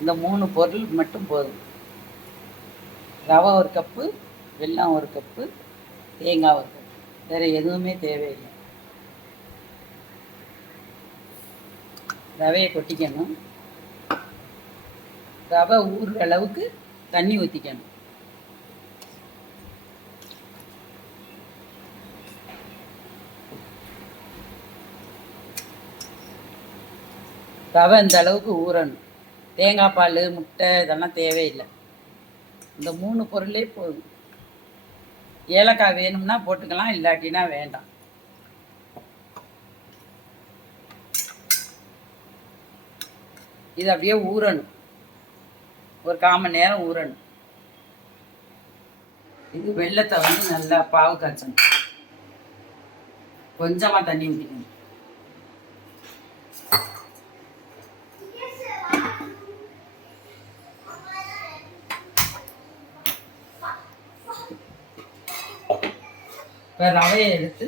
இந்த 3 பொருள் மட்டும் போதும். ரவை 1 கப்பு, வெல்லம் 1 கப்பு, தேங்காய் 1 கப்பு. வேறு எதுவுமே தேவையில்லை. ரவையை கொட்டிக்கணும். ரவை ஊறுற அளவுக்கு தண்ணி ஊற்றிக்கணும். ரவை இந்த அளவுக்கு ஊறணும். தேங்காய் பால், முட்டை இதெல்லாம் தேவையில்லை. இந்த 3 பொருளே போதும். ஏலக்காய் வேணும்னா போட்டுக்கலாம், இல்லாட்டினா வேண்டாம். இது அப்படியே ஊறணும். ஒரு 1/4 மணி நேரம் ஊறணும். இது வெல்லத்தை நல்லா பாவு காய்ச்சணும். கொஞ்சமாக தண்ணி ஊற்றிக்கணும். இப்போ ரவையை எடுத்து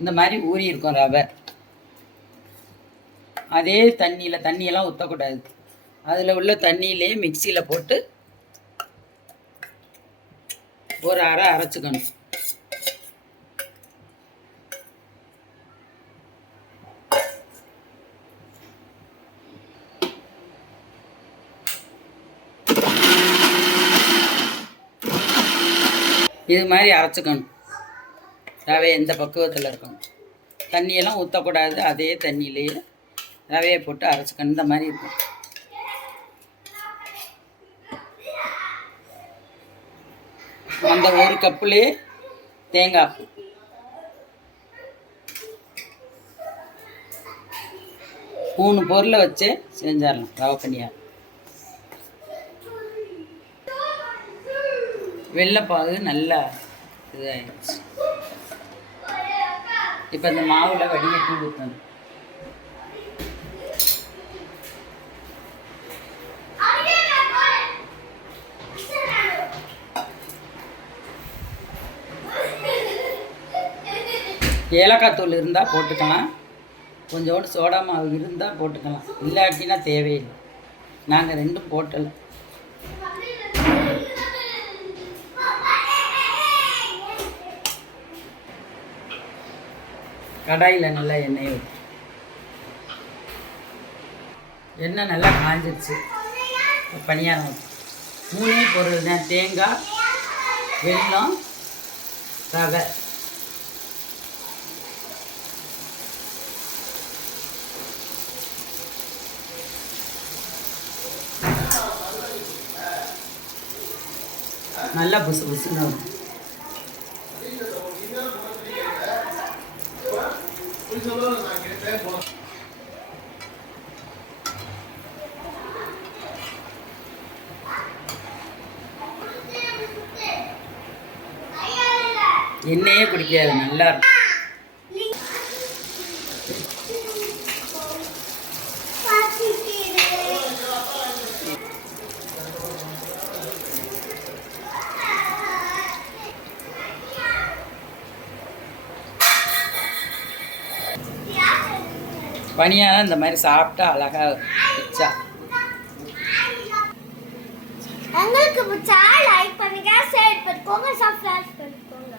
இந்த மாதிரி ஊறி இருக்கும் ரவை. அதே தண்ணியெல்லாம் ஊற்றக்கூடாது. அதில் உள்ள தண்ணியிலே மிக்சியில் போட்டு ஒரு அரை அரைச்சிக்கணும். இது மாதிரி அரைச்சிக்கணும். ரவை எந்த பக்குவத்தில் இருக்கணும். தண்ணியெல்லாம் ஊற்றக்கூடாது. அதே தண்ணியிலேயே ரவையை போட்டு அரைச்சிக்கணும். இந்த மாதிரி இருக்கும். அந்த 1 கப்புலேயே தேங்காய் 3 பொருளை வச்சு செஞ்சிடலாம் ரவை பணியாரம். வெள்ளைப்பாகு நல்லா இதாகிடுச்சு. இப்போ இந்த மாவில் வடிகட்டி ஊற்றணும். ஏலக்காய் தூள் இருந்தால் போட்டுக்கலாம். கொஞ்சோண்டு சோடா மாவு இருந்தால் போட்டுக்கலாம். இல்லாட்டினா தேவையில்லை. நாங்கள் 2ம் போட்டல. கடாயில் நல்லா எண்ணெய் ஊற்றி, எண்ணெய் நல்லா காஞ்சிருச்சு. பணியாரம் ஊற்றி 3 பொருள் தான். தேங்காய், வெல்லம், ரவை. நல்லா புசு புசுன்னு வரும். எண்ணெயே பிடிக்காது. நல்லா இருக்கும். பணியாரம் இந்த மாதிரி சாப்பிட்டா அழகா வச்சா. உங்களுக்கு பிடிச்சா லைக் பண்ணுங்க, ஷேர் பண்ணிக்கோங்க, சப்ஸ்கிரைப் பண்ணிக்கோங்க.